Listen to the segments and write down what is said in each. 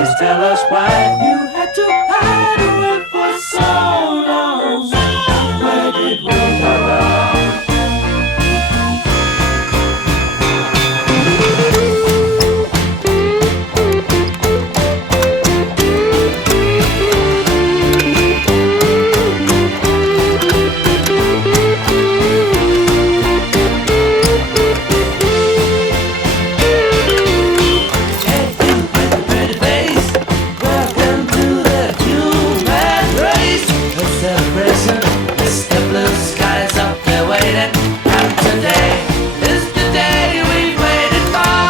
Please tell us why you had to hide away for so long. Where did we go wrong? Mr. Bluesky's up there waiting, and today is the day we've waited for.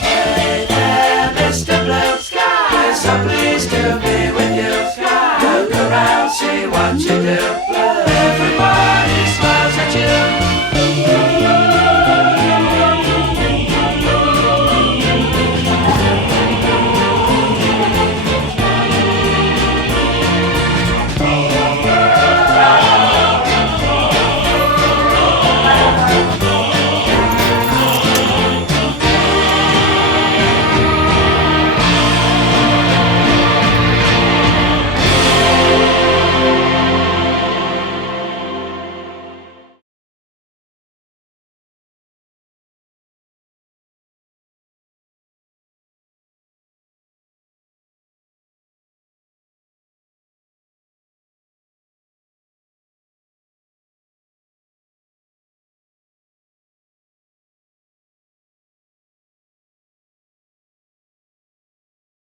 Hey there, Mr. Bluesky, so pleased to